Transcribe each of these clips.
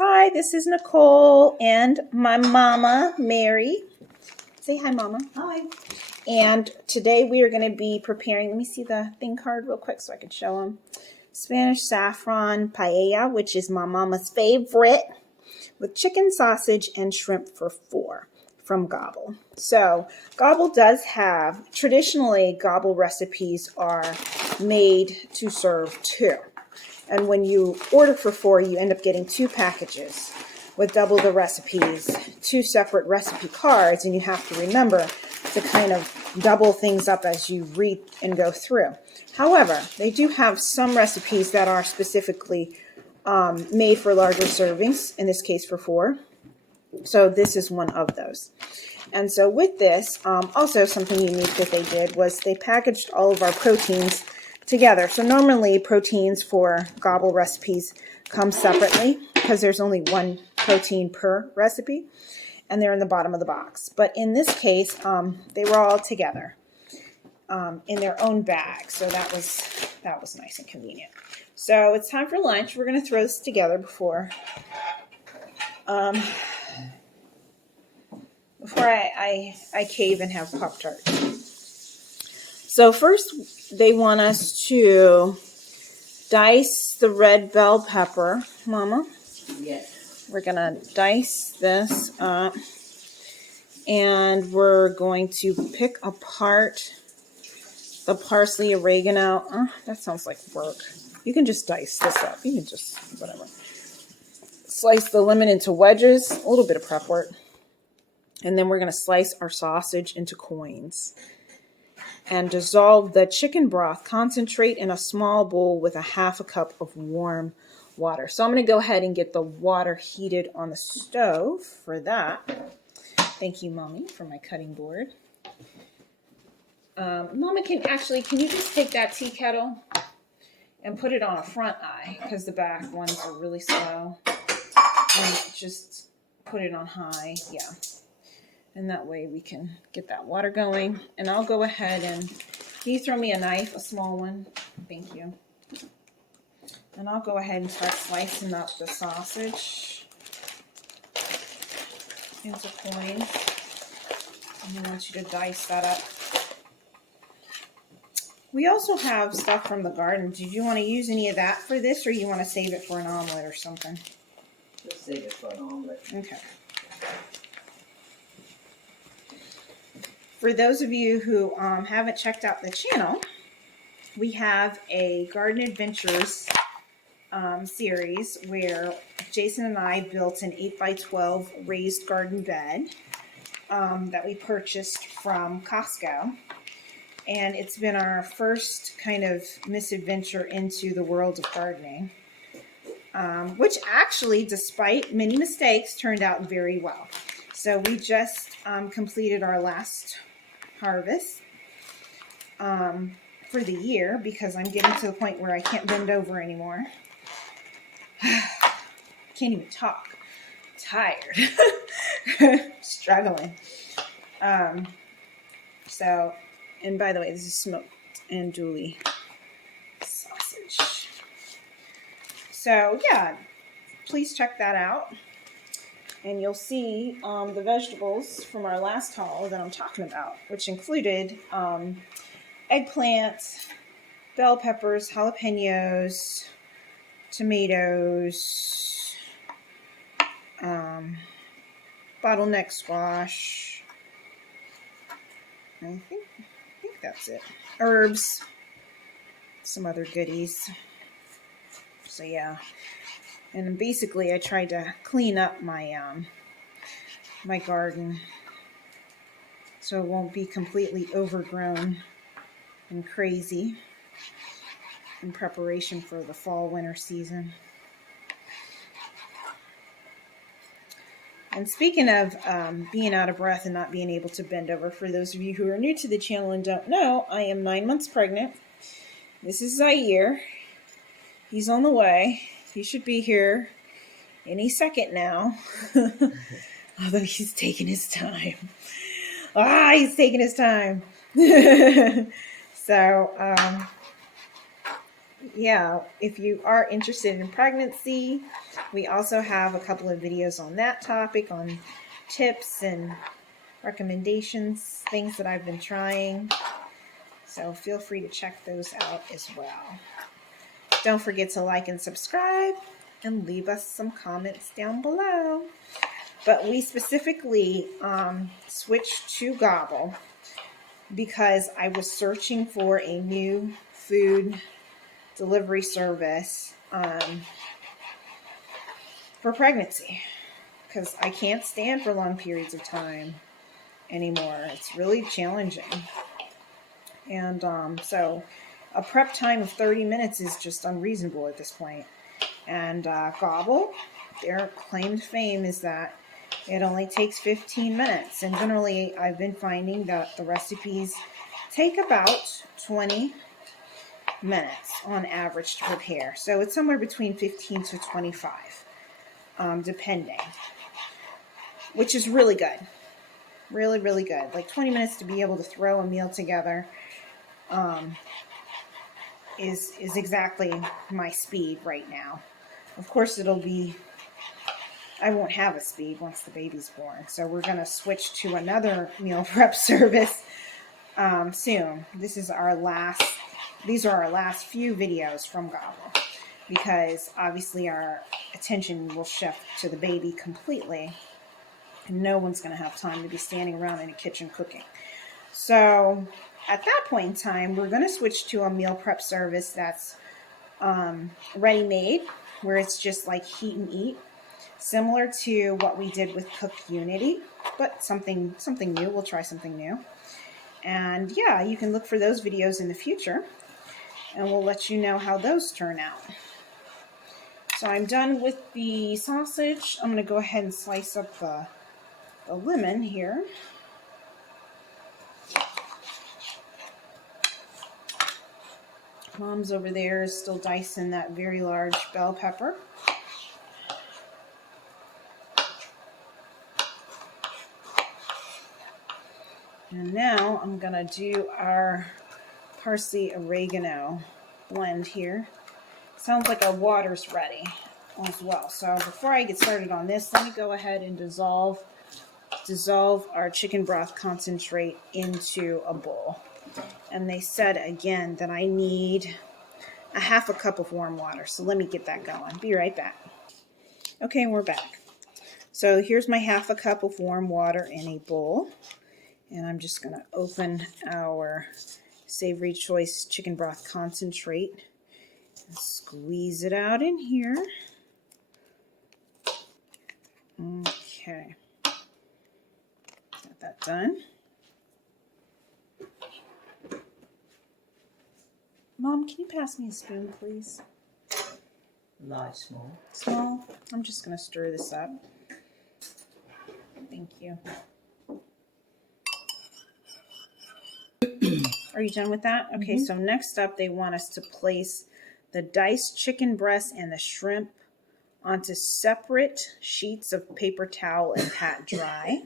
Hi, this is Nicole and my mama, Mary. Say hi, Mama. Hi. And today we are going to be preparing, let me see the thing card real quick so I can show them. Spanish Saffron Paella, which is my mama's favorite, with chicken, sausage, and shrimp for 4 from Gobble. So Gobble does have, traditionally Gobble recipes are made to serve 2. And when you order for 4, you end up getting 2 packages with double the recipes, 2 separate recipe cards, and you have to remember to kind of double things up as you read and go through. However, they do have some recipes that are specifically made for larger servings, in this case for 4. So this is one of those. And so with this, also something unique that they did was they packaged all of our proteins together. So normally proteins for Gobble recipes come separately because there's only 1 protein per recipe, and they're in the bottom of the box. But in this case, they were all together in their own bag. So that was nice and convenient. So it's time for lunch. We're going to throw this together before I cave and have Pop-Tarts. So first they want us to dice the red bell pepper. Mama? Yes. We're going to dice this up. And we're going to pick apart the parsley, oregano. Oh, that sounds like work. You can just dice this up. You can just, whatever. Slice the lemon into wedges. A little bit of prep work. And then we're going to slice our sausage into coins. And dissolve the chicken broth concentrate in a small bowl with a 1/2 cup of warm water. So I'm going to go ahead and get the water heated on the stove for that. Thank you, Mommy, for my cutting board. Mama, can you just take that tea kettle and put it on a front eye because the back ones are really slow. And just put it on high, yeah. And that way we can get that water going. And I'll go ahead and, can you throw me a knife, a small one? Thank you. And I'll go ahead and start slicing up the sausage into coins. And I want you to dice that up. We also have stuff from the garden. Did you want to use any of that for this, or you want to save it for an omelet or something? Just save it for an omelet. Okay. For those of you who haven't checked out the channel, we have a Garden Adventures series where Jason and I built an 8x12 raised garden bed that we purchased from Costco. And it's been our first kind of misadventure into the world of gardening, which actually, despite many mistakes, turned out very well. So we just completed our last harvest for the year because I'm getting to the point where I can't bend over anymore. Can't even talk. Tired. Struggling. So, and by the way, this is smoked andouille sausage. So yeah, please check that out. And you'll see the vegetables from our last haul that I'm talking about, which included eggplant, bell peppers, jalapenos, tomatoes, bottleneck squash. I think that's it. Herbs, some other goodies. So yeah. And basically, I tried to clean up my my garden so it won't be completely overgrown and crazy in preparation for the fall-winter season. And speaking of being out of breath and not being able to bend over, for those of you who are new to the channel and don't know, I am 9 months pregnant. This is Zaire. He's on the way. He should be here any second now. Although he's taking his time. He's taking his time. So, yeah, if you are interested in pregnancy, we also have a couple of videos on that topic, on tips and recommendations, things that I've been trying. So feel free to check those out as well. Don't forget to like and subscribe and leave us some comments down below. But we specifically switched to Gobble because I was searching for a new food delivery service for pregnancy, because I can't stand for long periods of time anymore. It's really challenging. And so a prep time of 30 minutes is just unreasonable at this point. And Gobble, their claimed fame is that it only takes 15 minutes. And generally, I've been finding that the recipes take about 20 minutes on average to prepare. So it's somewhere between 15 to 25, depending, which is really good. Really, really good. Like 20 minutes to be able to throw a meal together is exactly my speed right now. Of course, I won't have a speed once the baby's born. So we're going to switch to another meal prep service soon. These are our last few videos from Gobble, because obviously our attention will shift to the baby completely. And no one's going to have time to be standing around in a kitchen cooking. So at that point in time, we're going to switch to a meal prep service that's ready-made, where it's just like heat and eat, similar to what we did with Cook Unity, but something new. We'll try something new. And yeah, you can look for those videos in the future, and we'll let you know how those turn out. So I'm done with the sausage. I'm going to go ahead and slice up the lemon here. Mom's over there is still dicing that very large bell pepper. And now I'm going to do our parsley oregano blend here. Sounds like our water's ready as well. So before I get started on this, let me go ahead and dissolve our chicken broth concentrate into a bowl. And they said again that I need a half a cup of warm water. So let me get that going. Be right back. Okay, we're back. So here's my half a cup of warm water in a bowl. And I'm just going to open our Savory Choice chicken broth concentrate and squeeze it out in here. Okay. Got that done. Mom, can you pass me a spoon, please? Large, small. Small? I'm just going to stir this up. Thank you. Are you done with that? Okay, so next up they want us to place the diced chicken breast and the shrimp onto separate sheets of paper towel and pat dry.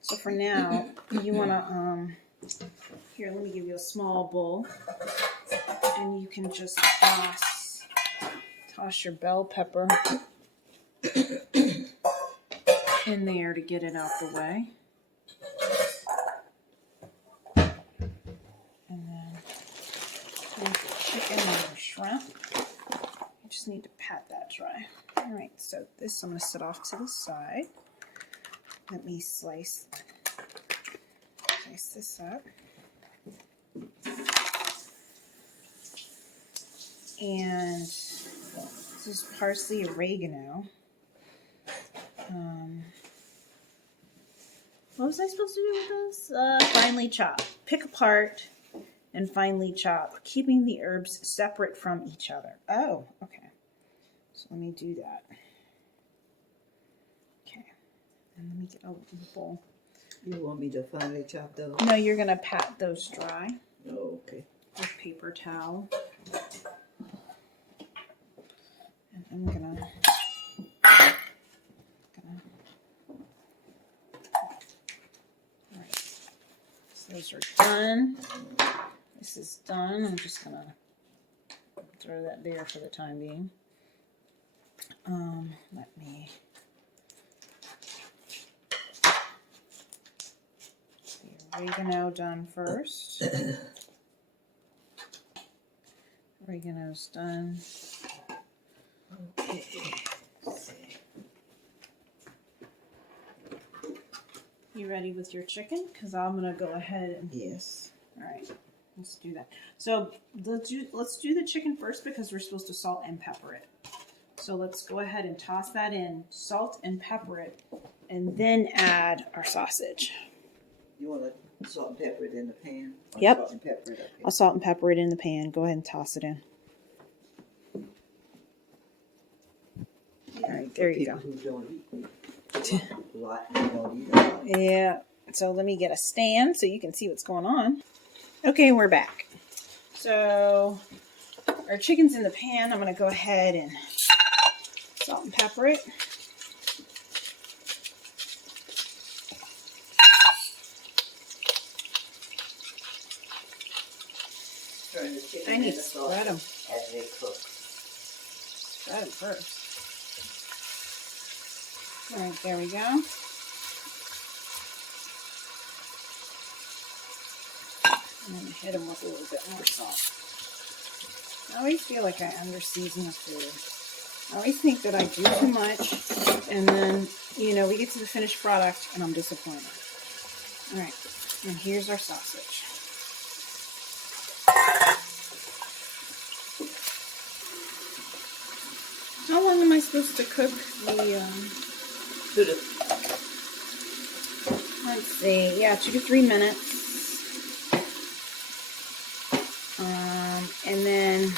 So for now, you want to, here, let me give you a small bowl, and you can just toss your bell pepper in there to get it out the way. And then your chicken and your shrimp. You just need to pat that dry. All right, so this I'm going to set off to the side. Let me slice this up. And this is parsley oregano. What was I supposed to do with this? Finely chop. Pick apart and finely chop, keeping the herbs separate from each other. Oh, okay. So let me do that. Okay. And let me get a bowl. You want me to finally chop those? No, you're going to pat those dry. Oh, okay. With paper towel. And I'm going to So those are done. This is done. I'm just going to throw that there for the time being. Let me the oregano done first. Oregano's done. Okay. You ready with your chicken? Because I'm gonna go ahead and Yes. all right. Let's do that. So let's do the chicken first because we're supposed to salt and pepper it. So let's go ahead and toss that in, salt and pepper it, and then add our sausage. You want to salt and pepper it in the pan? Or Yep. Salt and pepper it up here? I'll salt and pepper it in the pan. Go ahead and toss it in. All right, there you go. People who don't eat a lot, they don't eat a lot. Yeah. So let me get a stand so you can see what's going on. Okay, we're back. So our chicken's in the pan. I'm going to go ahead and salt and pepper it. Turn the chicken I and need the to sauce spread them. as they cook. Spread them first. All right, there we go. I'm going to hit them with a little bit more salt. I always feel like I under-season the food. I always think that I do too much, and then, you know, we get to the finished product, and I'm disappointed. All right, and here's our sausage. How long am I supposed to cook the, let's see, yeah, 2 to 3 minutes. And then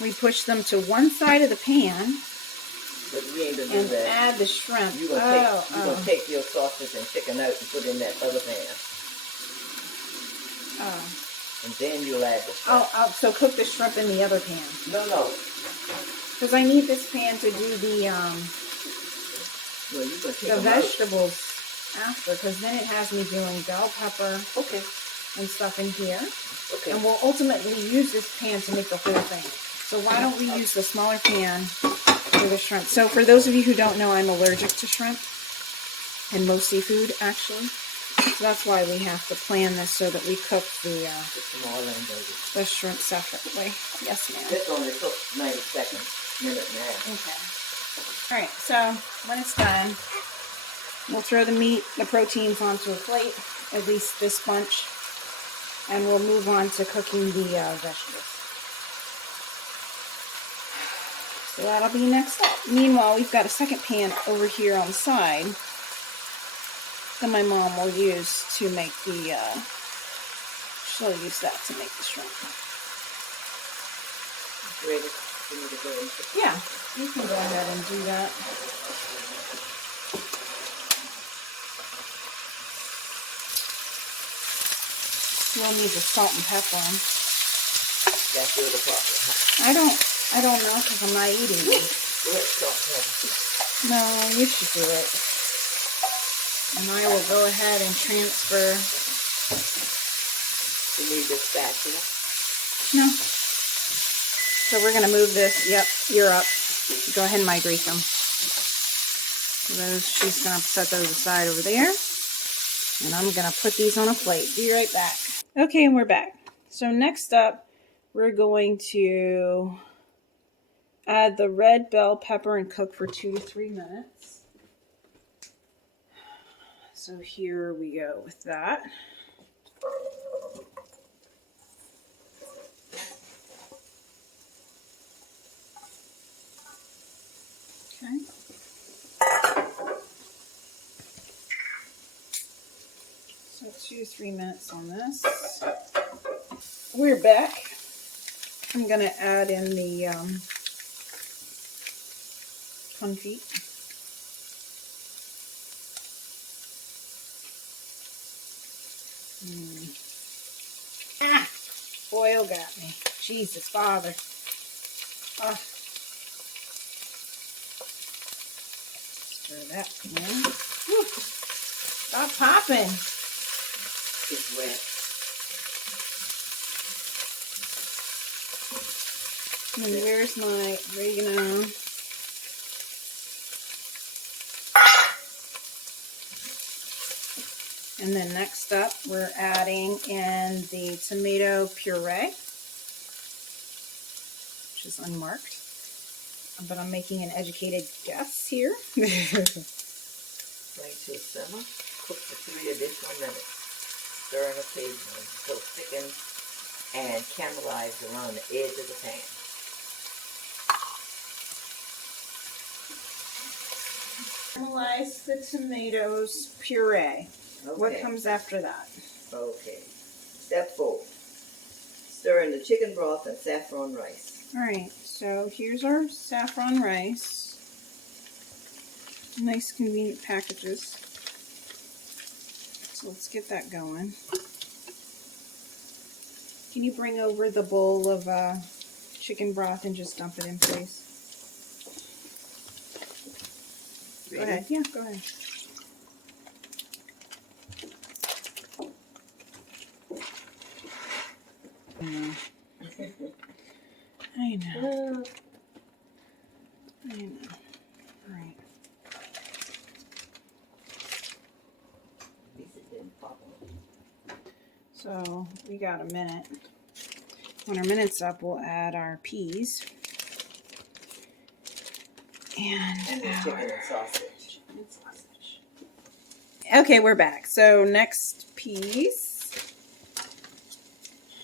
we push them to one side of the pan But we ain't gonna do and that. add the shrimp. You're gonna take your sausage and chicken out and put in that other pan. Oh. And then you'll add the shrimp. So cook the shrimp in the other pan. No. Because I need this pan to do the Well, you're gonna take the them out. vegetables after, because then it has me doing bell pepper Okay. and stuff in here. Okay. And we'll ultimately use this pan to make the whole thing. So why don't we use the smaller pan for the shrimp? So for those of you who don't know, I'm allergic to shrimp and most seafood, actually. So that's why we have to plan this so that we cook the shrimp separately. Yes, ma'am. This only took 90 seconds, minute and a half. Okay. All right, so when it's done, we'll throw the meat, the proteins onto a plate, at least this bunch, and we'll move on to cooking the vegetables. So that'll be next up. Meanwhile, we've got a second pan over here on the side that my mom will use to make the, she'll use that to make the shrimp. Ready for me to go and cook? Yeah, you can go ahead and do that. We'll need the salt and pepper. That's the other part. I don't know because I'm not eating it. Let's salt and pepper. No, you should do it. And I will go ahead and transfer. You need this spatula? No. So we're going to move this. Yep, you're up. Go ahead and migrate them. Those, she's going to set those aside over there. And I'm going to put these on a plate. Be right back. Okay, and we're back. So next up, we're going to add the red bell pepper and cook for 2 to 3 minutes. So here we go with that. Okay. So 2 to 3 minutes on this. We're back. I'm going to add in the confit. Ah! Oil got me. Jesus, Father. Ah. Stir that in. Whew. Stop popping. It's wet. And where's my oregano? And then next up, we're adding in the tomato puree, which is unmarked. But I'm making an educated guess here. Bring to a simmer. Cook for 3 additional minutes. Stirring occasionally until it thickens and caramelizes around the edge of the pan. Caramelize the tomatoes puree. Okay. What comes after that? Okay. Step 4. Stir in the chicken broth and saffron rice. Alright, so here's our saffron rice. Nice convenient packages. So let's get that going. Can you bring over the bowl of chicken broth and just dump it in, please? Go ahead. Yeah, go ahead. I know. I know. All right. At least it didn't pop on. So we got a minute. When our minute's up, we'll add our peas. And the chicken and sausage. Okay, we're back. So next peas.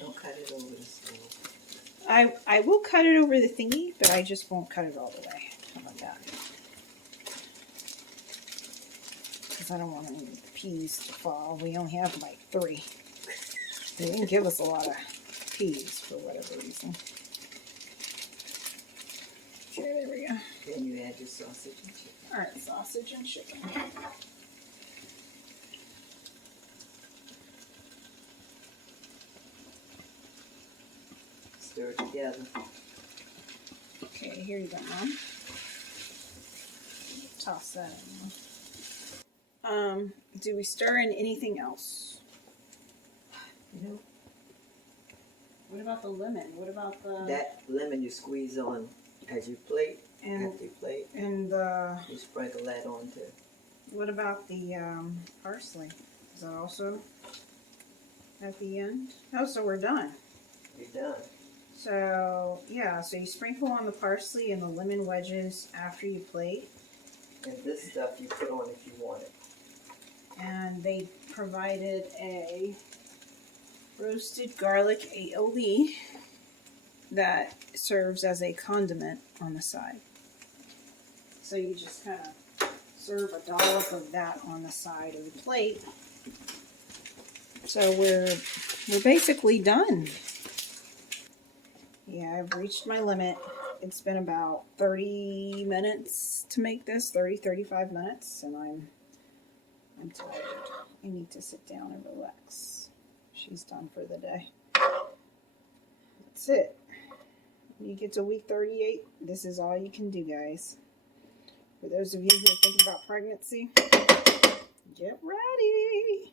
Don't cut it over the stove. I will cut it over the thingy, but I just won't cut it all the way. How about that? Because I don't want any peas to fall. We only have like 3. They didn't give us a lot of peas for whatever reason. Okay, there we go. Then you add your sausage and chicken. Alright, sausage and chicken. Stir it together. Okay, here you go, Mom. Toss that in. Do we stir in anything else? You know, What about the lemon? What about the... that lemon you squeeze on as you plate. And, after you plate, and the... you sprinkle that on too. What about the parsley? Is that also at the end? Oh, so we're done. You're done. So, yeah, so you sprinkle on the parsley and the lemon wedges after you plate. And this stuff you put on if you want it. And they provided a roasted garlic aioli that serves as a condiment on the side. So you just kind of serve a dollop of that on the side of the plate. So we're basically done. Yeah, I've reached my limit. It's been about 30 minutes to make this, 35 minutes, and I'm tired. I need to sit down and relax. She's done for the day. That's it. When you get to week 38, this is all you can do, guys. For those of you who are thinking about pregnancy, get ready.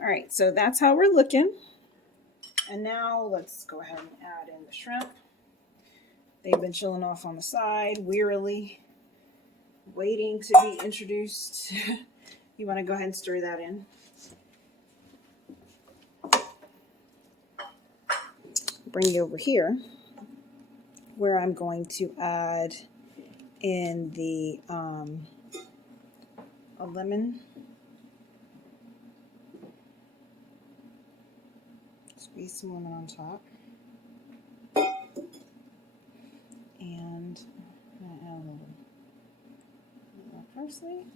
All right, so that's how we're looking. And now let's go ahead and add in the shrimp. They've been chilling off on the side, wearily, waiting to be introduced. You want to go ahead and stir that in? Bring you over here, where I'm going to add in the a lemon. Squeeze some lemon on top. And I'm going to add a little parsley.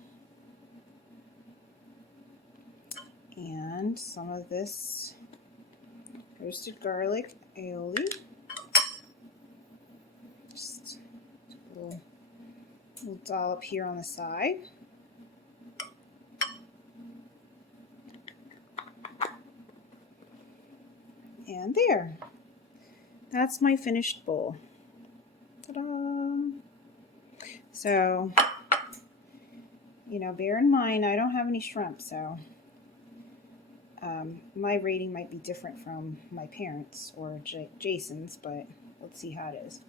And some of this roasted garlic aioli. Just a little dollop here on the side. And there. That's my finished bowl. Ta-da! So, you know, bear in mind, I don't have any shrimp, so My rating might be different from my parents or Jason's, but let's see how it is.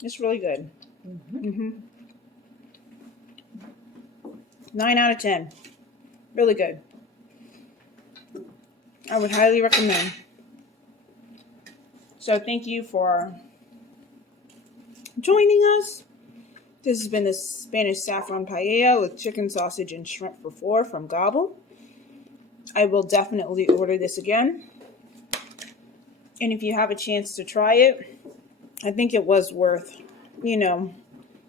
It's really good. 9 out of 10. Really good. I would highly recommend. So thank you for joining us. This has been the Spanish Saffron Paella with chicken, sausage, and shrimp for 4 from Gobble. I will definitely order this again. And if you have a chance to try it, I think it was worth, the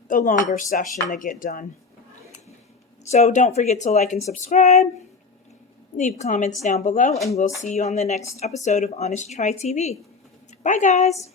longer session to get done. So don't forget to like and subscribe. Leave comments down below, and we'll see you on the next episode of Honest Try TV. Bye, guys.